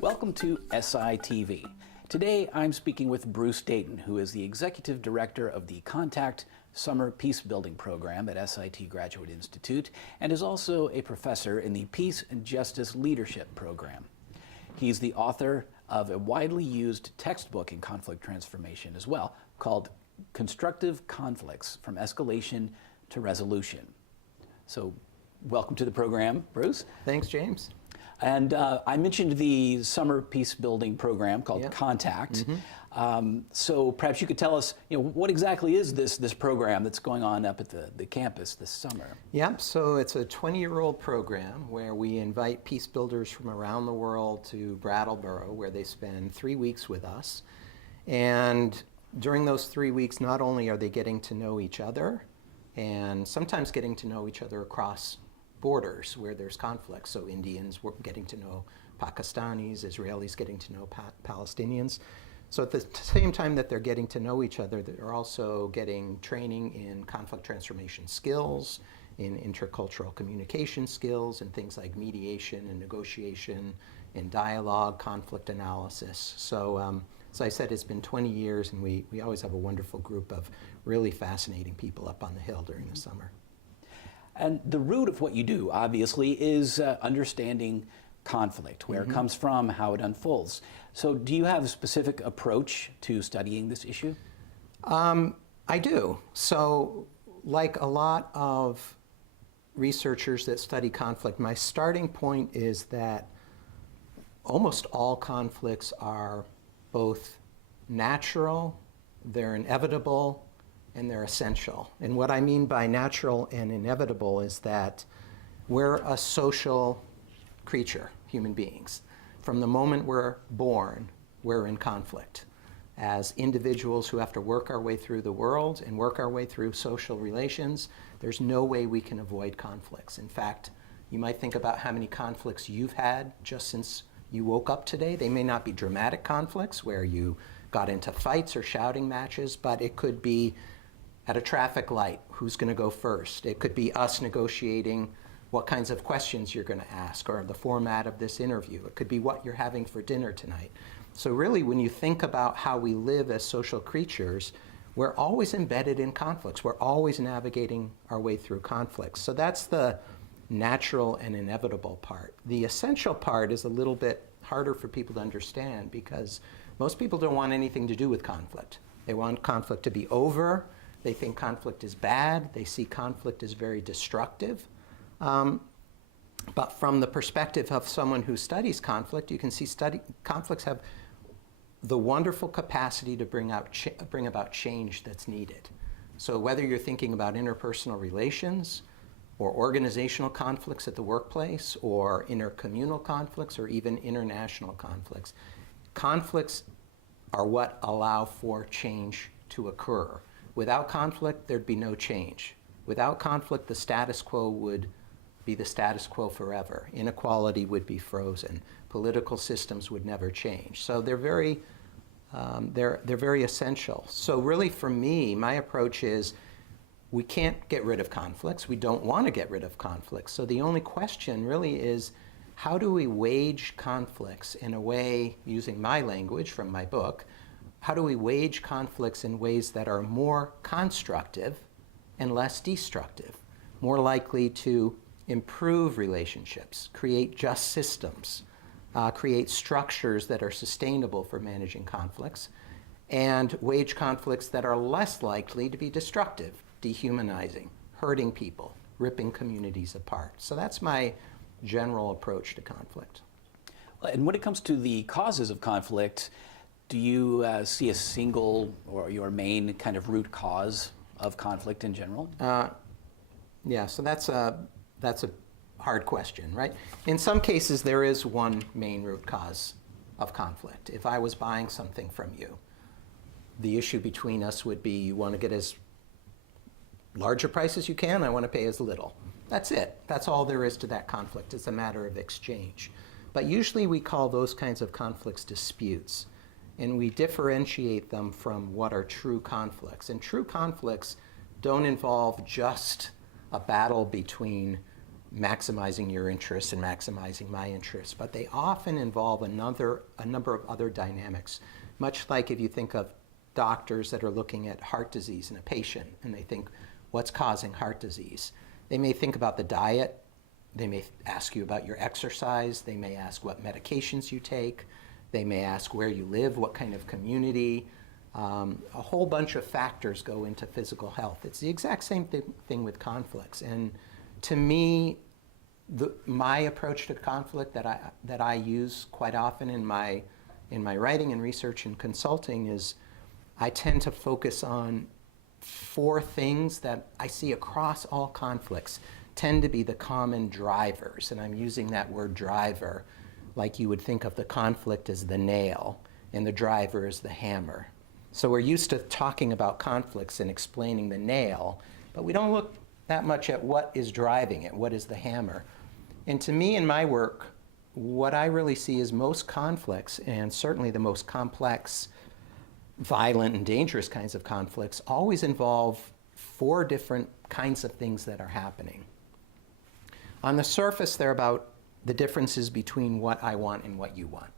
Welcome to SITV. Today I'm speaking with Bruce Dayton, who is the Executive Director of the Contact Summer Peace Building Program at SIT Graduate Institute and is also a professor in the Peace and Justice Leadership Program. He's the author of a widely used textbook in conflict transformation as well, called Constructive Conflicts: From Escalation to Resolution. So welcome to the program, Bruce. Thanks, James. And I mentioned the summer peace building program called Contact. So perhaps you could tell us, what exactly is this program that's going on up at the campus this summer? Yep, so it's a 20-year-old program where we invite peace builders from around the world to Brattleboro, where they spend 3 weeks with us. And during those 3 weeks, not only are they getting to know each other, and sometimes getting to know each other across borders where there's conflict. So Indians were getting to know Pakistanis, Israelis getting to know Palestinians. So at the same time that they're getting to know each other, they're also getting training in conflict transformation skills, in intercultural communication skills, and things like mediation and negotiation and dialogue, conflict analysis. So as I said, it's been 20 years, and we always have a wonderful group of really fascinating people up on the Hill during the summer. And the root of what you do, obviously, is understanding conflict, where it comes from, how it unfolds. So do you have a specific approach to studying this issue? I do. So like a lot of researchers that study conflict, my starting point is that almost all conflicts are both natural, they're inevitable, and they're essential. And what I mean by natural and inevitable is that we're a social creature, human beings. From the moment we're born, we're in conflict. As individuals who have to work our way through the world and work our way through social relations, there's no way we can avoid conflicts. In fact, you might think about how many conflicts you've had just since you woke up today. They may not be dramatic conflicts where you got into fights or shouting matches, but it could be at a traffic light, who's going to go first? It could be us negotiating what kinds of questions you're going to ask or the format of this interview. It could be what you're having for dinner tonight. So really, when you think about how we live as social creatures, we're always embedded in conflicts. We're always navigating our way through conflicts. So that's the natural and inevitable part. The essential part is a little bit harder for people to understand because most people don't want anything to do with conflict. They want conflict to be over. They think conflict is bad. They see conflict as very destructive. But from the perspective of someone who studies conflict, you can see conflicts have the wonderful capacity to bring about change that's needed. So whether you're thinking about interpersonal relations or organizational conflicts at the workplace or intercommunal conflicts or even international conflicts, conflicts are what allow for change to occur. Without conflict, there'd be no change. Without conflict, the status quo would be the status quo forever. Inequality would be frozen. Political systems would never change. So they're very essential. So really, for me, my approach is we can't get rid of conflicts. We don't want to get rid of conflicts. So the only question really is, how do we wage conflicts in a way, using my language from my book, how do we wage conflicts in ways that are more constructive and less destructive, more likely to improve relationships, create just systems, create structures that are sustainable for managing conflicts, and wage conflicts that are less likely to be destructive, dehumanizing, hurting people, ripping communities apart. So that's my general approach to conflict. And when it comes to the causes of conflict, do you see a single or your main kind of root cause of conflict in general? Yeah, so that's a hard question, right? In some cases, there is one main root cause of conflict. If I was buying something from you, the issue between us would be you want to get as large a price as you can, I want to pay as little. That's it. That's all there is to that conflict. It's a matter of exchange. But usually we call those kinds of conflicts disputes. And we differentiate them from what are true conflicts. And true conflicts don't involve just a battle between maximizing your interests and maximizing my interests, but they often involve a number of other dynamics, much like if you think of doctors that are looking at heart disease in a patient and they think, what's causing heart disease? They may think about the diet, they may ask you about your exercise, they may ask what medications you take, they may ask where you live, what kind of community. A whole bunch of factors go into physical health. It's the exact same thing with conflicts. And to me, my approach to conflict that I use quite often in my writing and research and consulting is I tend to focus on 4 things that I see across all conflicts tend to be the common drivers. And I'm using that word driver like you would think of the conflict as the nail and the driver as the hammer. So we're used to talking about conflicts and explaining the nail, but we don't look that much at what is driving it, what is the hammer. And to me in my work, what I really see is most conflicts, and certainly the most complex, violent and dangerous kinds of conflicts, always involve 4 different kinds of things that are happening. On the surface, they're about the differences between what I want and what you want.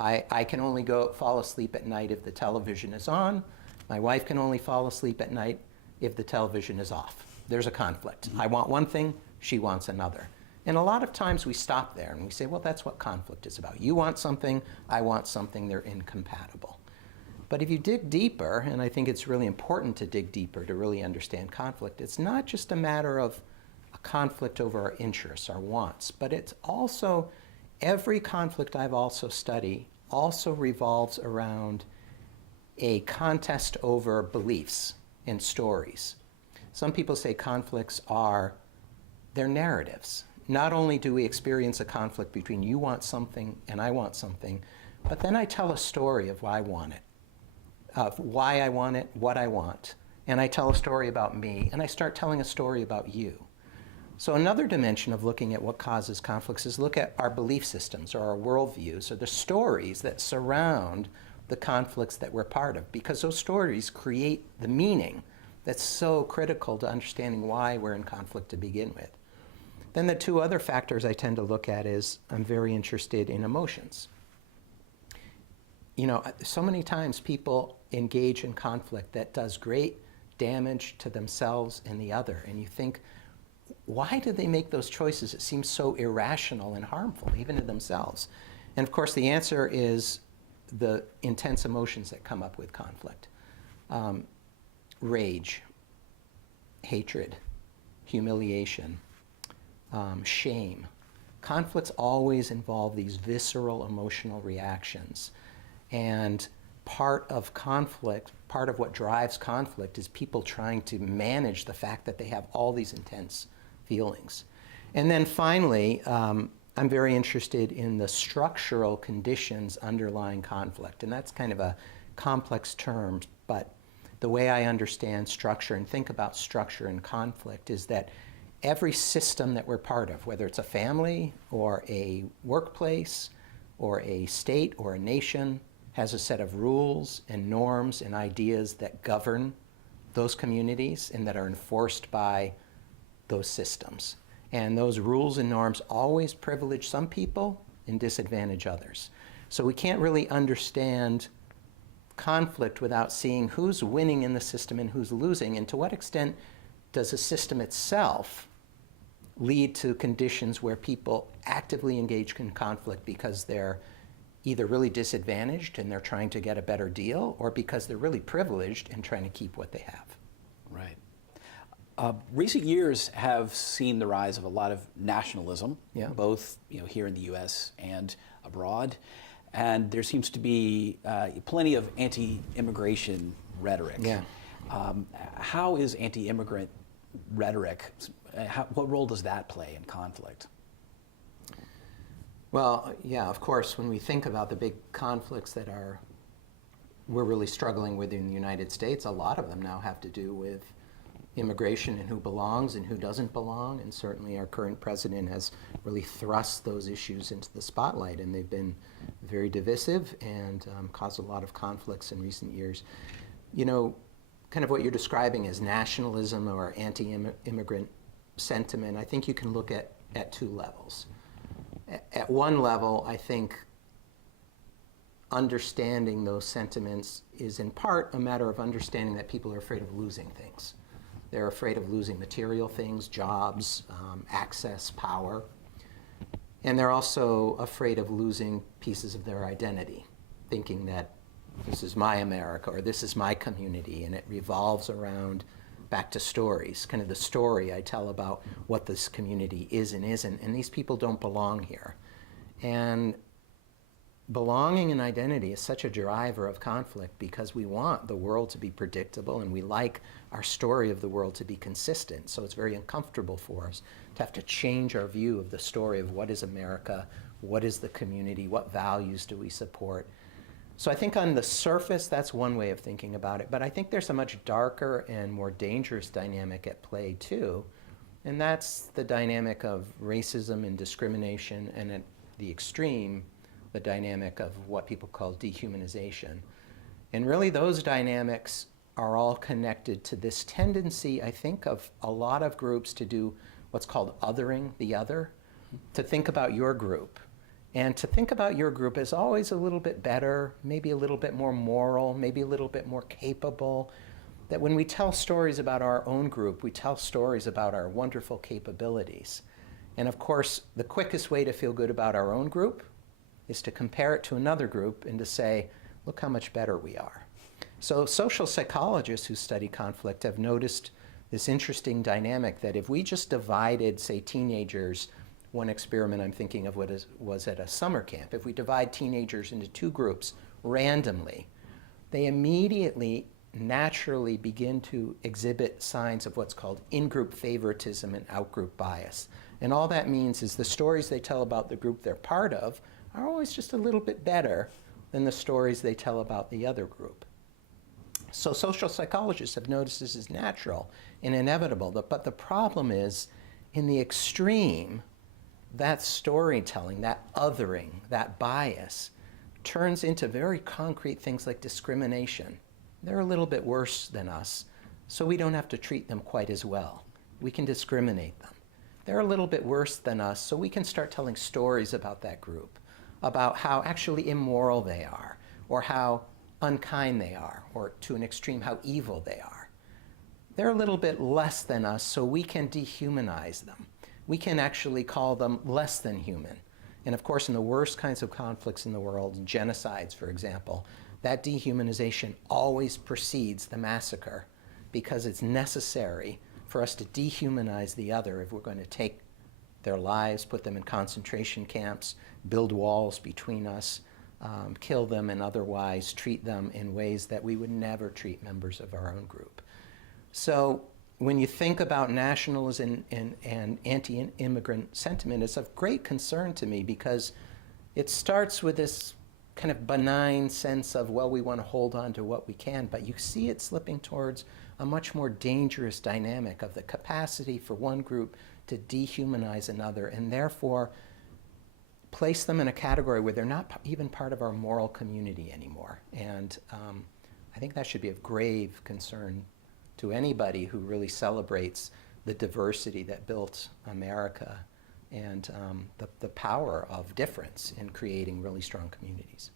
I can only fall asleep at night if the television is on. My wife can only fall asleep at night if the television is off. There's a conflict. I want one thing, she wants another. And a lot of times we stop there and we say, well, that's what conflict is about. You want something, I want something, they're incompatible. But if you dig deeper, and I think it's really important to dig deeper to really understand conflict, it's not just a matter of a conflict over our interests, our wants, but it's also, every conflict I've also studied also revolves around a contest over beliefs and stories. Some people say conflicts are their narratives. Not only do we experience a conflict between you want something and I want something, but then I tell a story of why I want it, of why I want it, what I want. And I tell a story about me, and I start telling a story about you. So another dimension of looking at what causes conflicts is look at our belief systems or our worldviews or the stories that surround the conflicts that we're part of, because those stories create the meaning that's so critical to understanding why we're in conflict to begin with. Then the 2 other factors I tend to look at is I'm very interested in emotions. You know, so many times people engage in conflict that does great damage to themselves and the other, and you think, why do they make those choices? It seems so irrational and harmful, even to themselves. And of course, the answer is the intense emotions that come up with conflict. Rage, hatred, humiliation, shame. Conflicts always involve these visceral emotional reactions. And part of conflict, part of what drives conflict is people trying to manage the fact that they have all these intense feelings. And then finally, I'm very interested in the structural conditions underlying conflict. And that's kind of a complex term, but the way I understand structure and think about structure and conflict is that every system that we're part of, whether it's a family or a workplace or a state or a nation, has a set of rules and norms and ideas that govern those communities and that are enforced by those systems. And those rules and norms always privilege some people and disadvantage others. So we can't really understand conflict without seeing who's winning in the system and who's losing, and to what extent does the system itself lead to conditions where people actively engage in conflict because they're either really disadvantaged and they're trying to get a better deal, or because they're really privileged and trying to keep what they have. Right. Recent years have seen the rise of a lot of nationalism, both here in the U.S. and abroad, and there seems to be plenty of anti-immigration rhetoric. Yeah. How is anti-immigrant rhetoric? What role does that play in conflict? Well, yeah, of course, when we think about the big conflicts that we're really struggling with in the United States, a lot of them now have to do with immigration and who belongs and who doesn't belong, and certainly our current president has really thrust those issues into the spotlight, and they've been very divisive and caused a lot of conflicts in recent years. You know, kind of what you're describing as nationalism or anti-immigrant sentiment, I think you can look at two levels. At one level, I think understanding those sentiments is in part a matter of understanding that people are afraid of losing things. They're afraid of losing material things, jobs, access, power. And they're also afraid of losing pieces of their identity, thinking that this is my America or this is my community, and it revolves around back to stories, kind of the story I tell about what this community is and isn't, and these people don't belong here. And belonging and identity is such a driver of conflict because we want the world to be predictable and we like our story of the world to be consistent. So it's very uncomfortable for us to have to change our view of the story of what is America, what is the community, what values do we support. So I think on the surface, that's one way of thinking about it. But I think there's a much darker and more dangerous dynamic at play too. And that's the dynamic of racism and discrimination, and at the extreme, the dynamic of what people call dehumanization. And really those dynamics are all connected to this tendency, I think, of a lot of groups to do what's called othering the other, to think about your group. And to think about your group as always a little bit better, maybe a little bit more moral, maybe a little bit more capable. That when we tell stories about our own group, we tell stories about our wonderful capabilities. And of course, the quickest way to feel good about our own group is to compare it to another group and to say, look how much better we are. So social psychologists who study conflict have noticed this interesting dynamic that if we just divided, say, teenagers, one experiment I'm thinking of was at a summer camp. If we divide teenagers into two groups randomly, they immediately naturally begin to exhibit signs of what's called in-group favoritism and out-group bias. And all that means is the stories they tell about the group they're part of are always just a little bit better than the stories they tell about the other group. So social psychologists have noticed this is natural and inevitable, but the problem is, in the extreme, that storytelling, that othering, that bias, turns into very concrete things like discrimination. They're a little bit worse than us, so we don't have to treat them quite as well. We can discriminate them. They're a little bit worse than us, so we can start telling stories about that group, about how actually immoral they are, or how unkind they are, or to an extreme, how evil they are. They're a little bit less than us, so we can dehumanize them. We can actually call them less than human. And of course, in the worst kinds of conflicts in the world, genocides, for example, that dehumanization always precedes the massacre because it's necessary for us to dehumanize the other if we're going to take their lives, put them in concentration camps, build walls between us, kill them, and otherwise treat them in ways that we would never treat members of our own group. So when you think about nationalism and anti-immigrant sentiment, it's of great concern to me because it starts with this kind of benign sense of, well, we want to hold on to what we can, but you see it slipping towards a much more dangerous dynamic of the capacity for one group to dehumanize another and therefore place them in a category where they're not even part of our moral community anymore. And I think that should be of grave concern to anybody who really celebrates the diversity that built America and the power of difference in creating really strong communities.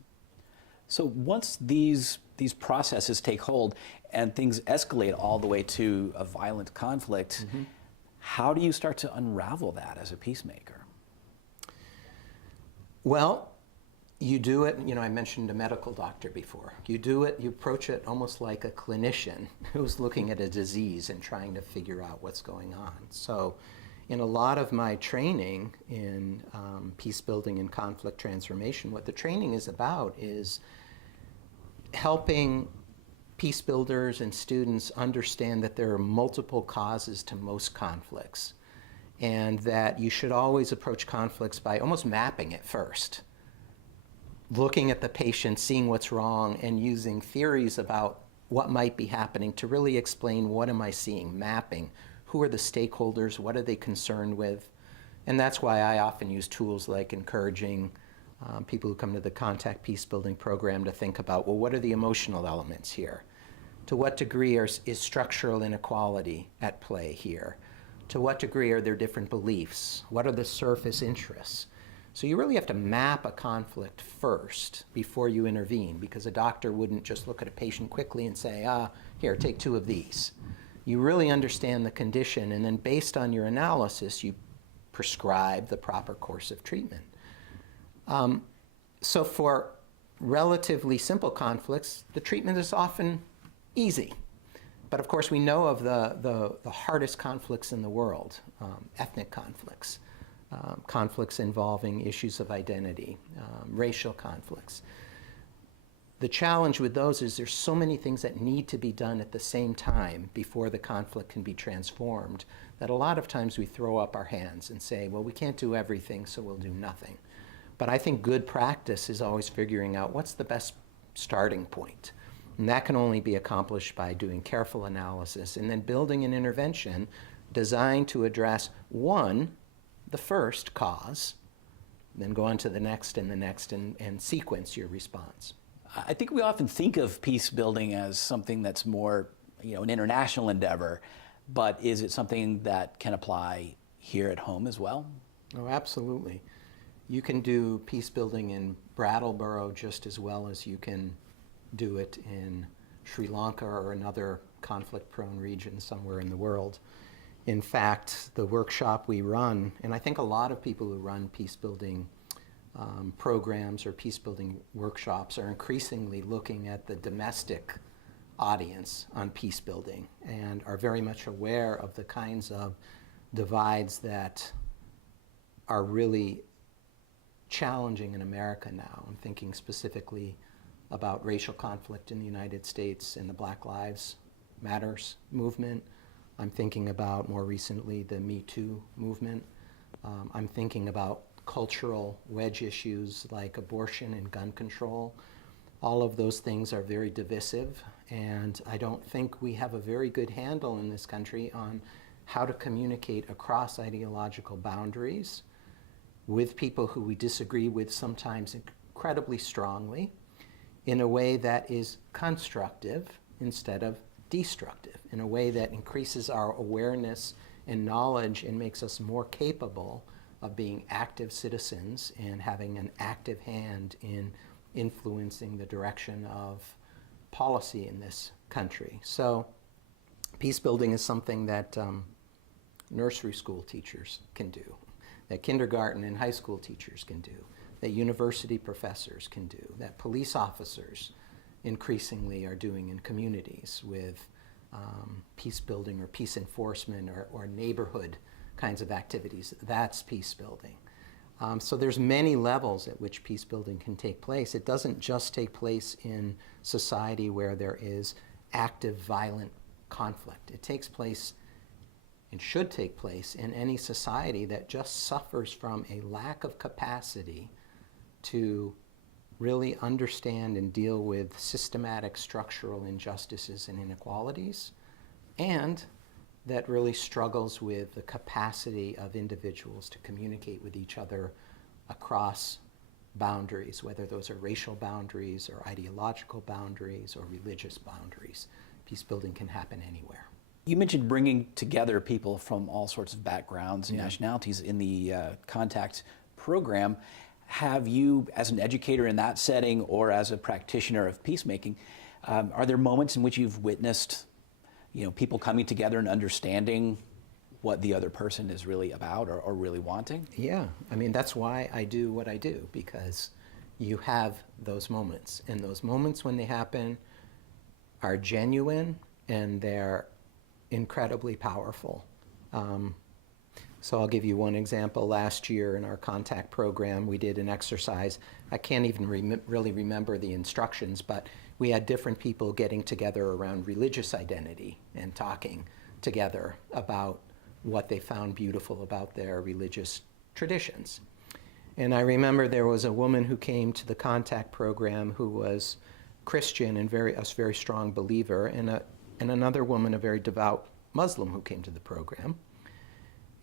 So once these processes take hold and things escalate all the way to a violent conflict, how do you start to unravel that as a peacemaker? Well, you do it, I mentioned a medical doctor before. You do it, you approach it almost like a clinician who's looking at a disease and trying to figure out what's going on. So in a lot of my training in peace building and conflict transformation, what the training is about is helping peace builders and students understand that there are multiple causes to most conflicts and that you should always approach conflicts by almost mapping it first. Looking at the patient, seeing what's wrong, and using theories about what might be happening to really explain what am I seeing, mapping. Who are the stakeholders? What are they concerned with? And that's why I often use tools like encouraging people who come to the Contact Peace Building program to think about, well, what are the emotional elements here? To what degree is structural inequality at play here? To what degree are there different beliefs? What are the surface interests? So you really have to map a conflict first before you intervene, because a doctor wouldn't just look at a patient quickly and say, here, take 2 of these. You really understand the condition, and then based on your analysis, you prescribe the proper course of treatment. So for relatively simple conflicts, the treatment is often easy. But of course, we know of the hardest conflicts in the world, ethnic conflicts, conflicts involving issues of identity, racial conflicts. The challenge with those is there's so many things that need to be done at the same time before the conflict can be transformed that a lot of times we throw up our hands and say, well, we can't do everything, so we'll do nothing. But I think good practice is always figuring out what's the best starting point. And that can only be accomplished by doing careful analysis and then building an intervention designed to address, one, the first cause, then go on to the next and the next and sequence your response. I think we often think of peace building as something that's more, an international endeavor, but is it something that can apply here at home as well? Oh, absolutely. You can do peace building in Brattleboro just as well as you can do it in Sri Lanka or another conflict-prone region somewhere in the world. In fact, the workshop we run, and I think a lot of people who run peace-building programs or peace-building workshops are increasingly looking at the domestic audience on peace building and are very much aware of the kinds of divides that are really challenging in America now. I'm thinking specifically about racial conflict in the United States and the Black Lives Matters movement. I'm thinking about, more recently, the Me Too movement. I'm thinking about cultural wedge issues like abortion and gun control. All of those things are very divisive, and I don't think we have a very good handle in this country on how to communicate across ideological boundaries with people who we disagree with sometimes incredibly strongly in a way that is constructive instead of destructive, in a way that increases our awareness and knowledge and makes us more capable of being active citizens and having an active hand in influencing the direction of policy in this country. So peace building is something that nursery school teachers can do, that kindergarten and high school teachers can do, that university professors can do, that police officers increasingly are doing in communities with peace building or peace enforcement or neighborhood kinds of activities. That's peace building. So there's many levels at which peace building can take place. It doesn't just take place in society where there is active violent conflict. It takes place and should take place in any society that just suffers from a lack of capacity to really understand and deal with systematic structural injustices and inequalities, and that really struggles with the capacity of individuals to communicate with each other across boundaries, whether those are racial boundaries or ideological boundaries or religious boundaries. Peace building can happen anywhere. You mentioned bringing together people from all sorts of backgrounds and nationalities in the Contact program. Have you, as an educator in that setting or as a practitioner of peacemaking, are there moments in which you've witnessed people coming together and understanding what the other person is really about or really wanting? Yeah, I mean, that's why I do what I do, because you have those moments. And those moments, when they happen, are genuine and they're incredibly powerful. So I'll give you one example. Last year in our Contact program, we did an exercise. I can't even really remember the instructions, but we had different people getting together around religious identity and talking together about what they found beautiful about their religious traditions. And I remember there was a woman who came to the Contact program who was Christian and a very strong believer, and another woman, a very devout Muslim, who came to the program.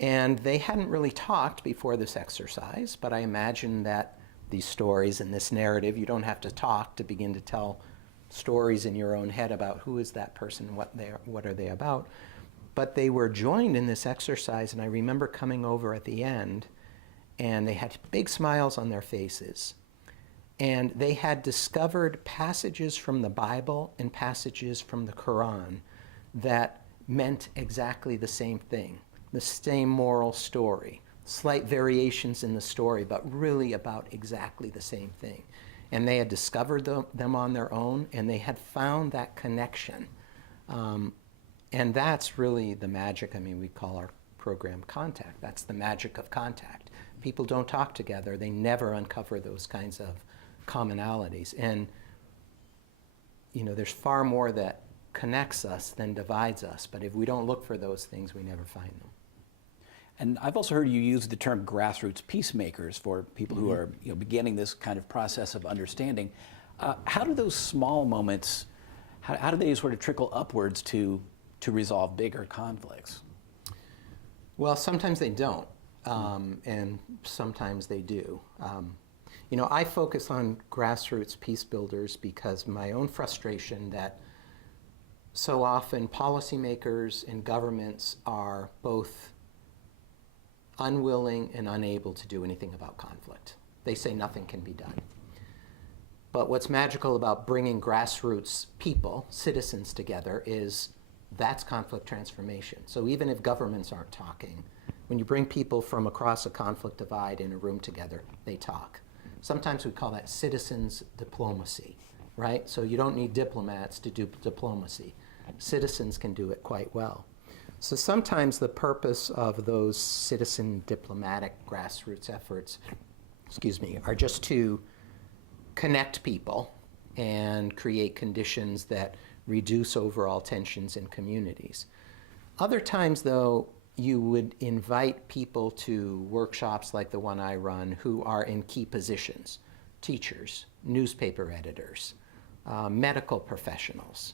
And they hadn't really talked before this exercise, but I imagine that these stories and this narrative, you don't have to talk to begin to tell stories in your own head about who is that person, what are they about. But they were joined in this exercise, and I remember coming over at the end, and they had big smiles on their faces. And they had discovered passages from the Bible and passages from the Quran that meant exactly the same thing, the same moral story, slight variations in the story, but really about exactly the same thing. And they had discovered them on their own, and they had found that connection. And that's really the magic. I mean, we call our program Contact. That's the magic of contact. People don't talk together. They never uncover those kinds of commonalities. And, you know, there's far more that connects us than divides us. But if we don't look for those things, we never find them. And I've also heard you use the term grassroots peacemakers for people who are beginning this kind of process of understanding. How do those small moments, how do they sort of trickle upwards to resolve bigger conflicts? Well, sometimes they don't, and sometimes they do. You know, I focus on grassroots peace builders because my own frustration that so often policymakers and governments are both unwilling and unable to do anything about conflict. They say nothing can be done. But what's magical about bringing grassroots people, citizens together, is that's conflict transformation. So even if governments aren't talking, when you bring people from across a conflict divide in a room together, they talk. Sometimes we call that citizens diplomacy, right? So you don't need diplomats to do diplomacy. Citizens can do it quite well. So sometimes the purpose of those citizen diplomatic grassroots efforts, are just to connect people and create conditions that reduce overall tensions in communities. Other times, though, you would invite people to workshops like the one I run who are in key positions: teachers, newspaper editors, medical professionals.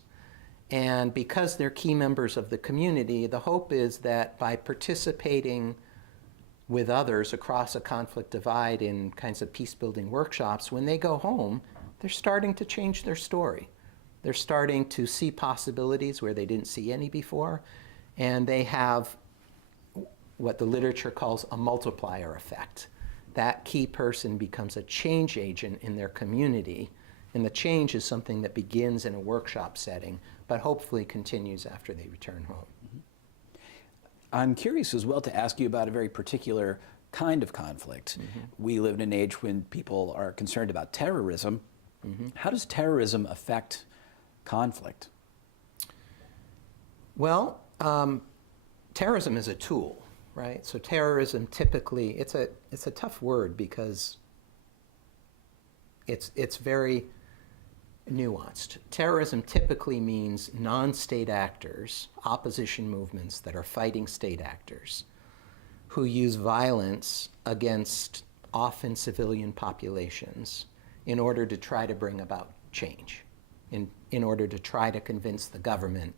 And because they're key members of the community, the hope is that by participating with others across a conflict divide in kinds of peace-building workshops, when they go home, they're starting to change their story. They're starting to see possibilities where they didn't see any before, and they have what the literature calls a multiplier effect. That key person becomes a change agent in their community, and the change is something that begins in a workshop setting, but hopefully continues after they return home. I'm curious as well to ask you about a very particular kind of conflict. We live in an age when people are concerned about terrorism. How does terrorism affect conflict? Well, terrorism is a tool, right? So terrorism typically, it's a tough word because it's very nuanced. Terrorism typically means non-state actors, opposition movements that are fighting state actors, who use violence against often civilian populations in order to try to bring about change, in order to try to convince the government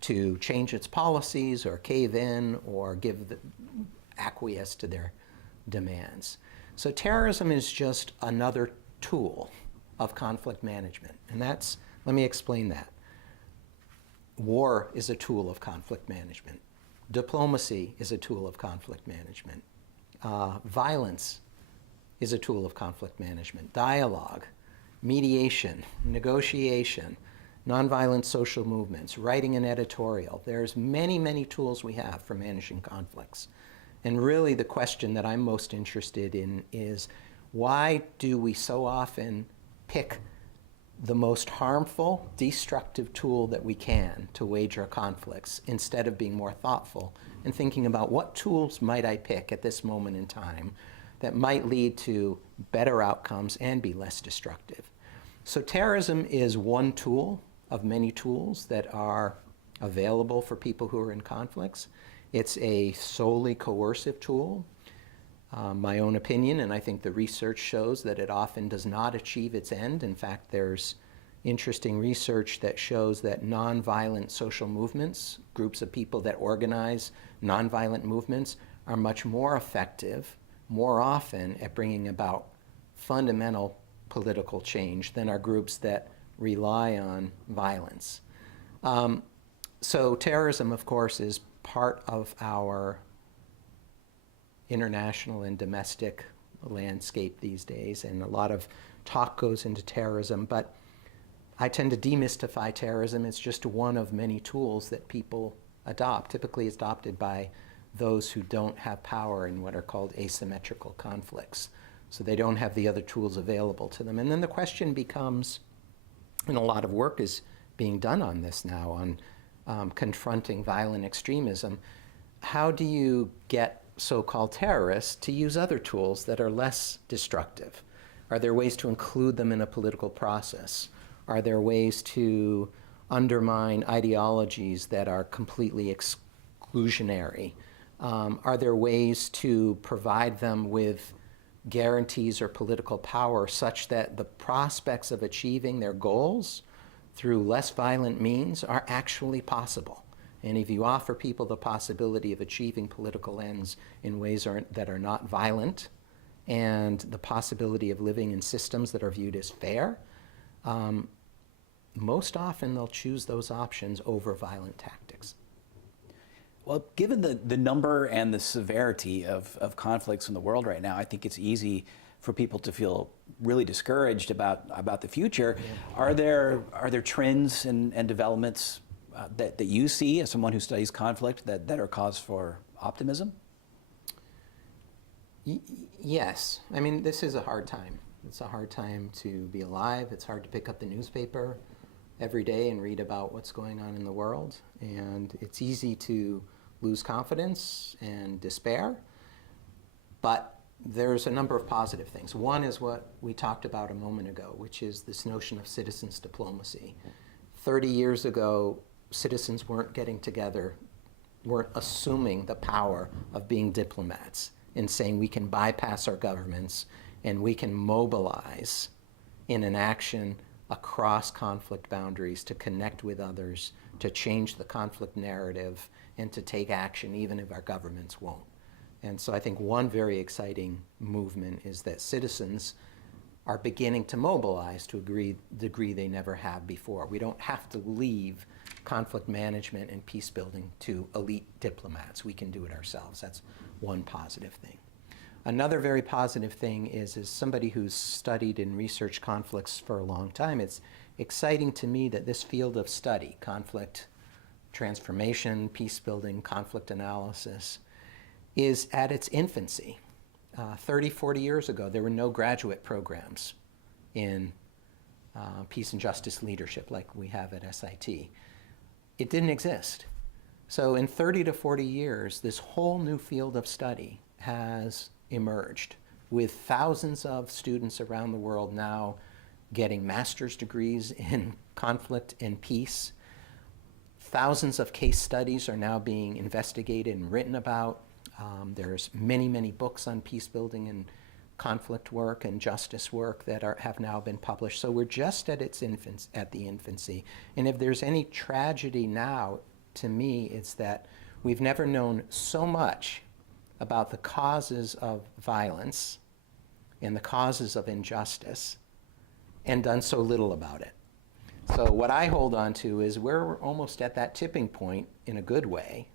to change its policies or cave in or acquiesce to their demands. So terrorism is just another tool of conflict management. And let me explain that. War is a tool of conflict management. Diplomacy is a tool of conflict management. Violence is a tool of conflict management. Dialogue, mediation, negotiation, nonviolent social movements, writing an editorial. There's many, many tools we have for managing conflicts. And really the question that I'm most interested in is, why do we so often pick the most harmful, destructive tool that we can to wage our conflicts instead of being more thoughtful and thinking about what tools might I pick at this moment in time that might lead to better outcomes and be less destructive. So terrorism is one tool of many tools that are available for people who are in conflicts. It's a solely coercive tool. My own opinion, and I think the research shows that it often does not achieve its end. In fact, there's interesting research that shows that nonviolent social movements, groups of people that organize nonviolent movements, are much more effective, more often, at bringing about fundamental political change than are groups that rely on violence. So terrorism, of course, is part of our international and domestic landscape these days, and a lot of talk goes into terrorism, but I tend to demystify terrorism. It's just one of many tools that people adopt. Typically it's adopted by those who don't have power in what are called asymmetrical conflicts. So they don't have the other tools available to them. And then the question becomes, and a lot of work is being done on this now, on confronting violent extremism, how do you get so-called terrorists to use other tools that are less destructive? Are there ways to include them in a political process? Are there ways to undermine ideologies that are completely exclusionary? Are there ways to provide them with guarantees or political power such that the prospects of achieving their goals through less violent means are actually possible? And if you offer people the possibility of achieving political ends in ways that are not violent, and the possibility of living in systems that are viewed as fair, most often they'll choose those options over violent tactics. Well, given the number and the severity of conflicts in the world right now, I think it's easy for people to feel really discouraged about the future. Yeah. Are there trends and developments that you see as someone who studies conflict that are cause for optimism? Yes. I mean, this is a hard time. It's a hard time to be alive. It's hard to pick up the newspaper every day and read about what's going on in the world. And it's easy to lose confidence and despair. But there's a number of positive things. One is what we talked about a moment ago, which is this notion of citizens' diplomacy. 30 years ago, citizens weren't getting together, weren't assuming the power of being diplomats and saying we can bypass our governments and we can mobilize in an action across conflict boundaries to connect with others, to change the conflict narrative, and to take action even if our governments won't. And so I think one very exciting movement is that citizens are beginning to mobilize to a degree they never have before. We don't have to leave conflict management and peace building to elite diplomats. We can do it ourselves. That's one positive thing. Another very positive thing is, as somebody who's studied and researched conflicts for a long time, it's exciting to me that this field of study, conflict transformation, peace building, conflict analysis, is at its infancy. 30, 40 years ago, there were no graduate programs in peace and justice leadership like we have at SIT. It didn't exist. So in 30 to 40 years, this whole new field of study has emerged with thousands of students around the world now getting master's degrees in conflict and peace. Thousands of case studies are now being investigated and written about. There's many, many books on peace building and conflict work and justice work that have now been published. So we're just at the infancy. And if there's any tragedy now, to me, it's that we've never known so much about the causes of violence and the causes of injustice and done so little about it. So what I hold on to is we're almost at that tipping point, in a good way,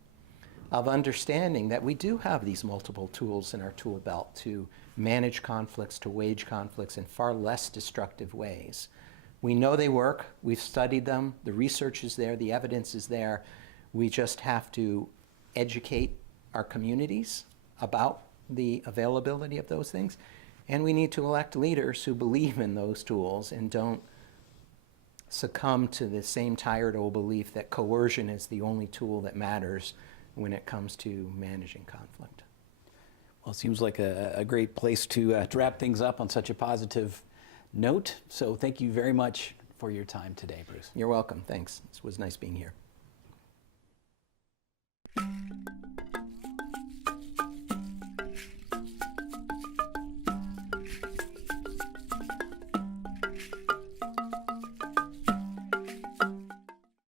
of understanding that we do have these multiple tools in our tool belt to manage conflicts, to wage conflicts in far less destructive ways. We know they work, we've studied them, the research is there, the evidence is there. We just have to educate our communities about the availability of those things. And we need to elect leaders who believe in those tools and don't succumb to the same tired old belief that coercion is the only tool that matters when it comes to managing conflict. Well, it seems like a great place to wrap things up on such a positive note. So thank you very much for your time today, Bruce. You're welcome. Thanks. It was nice being here.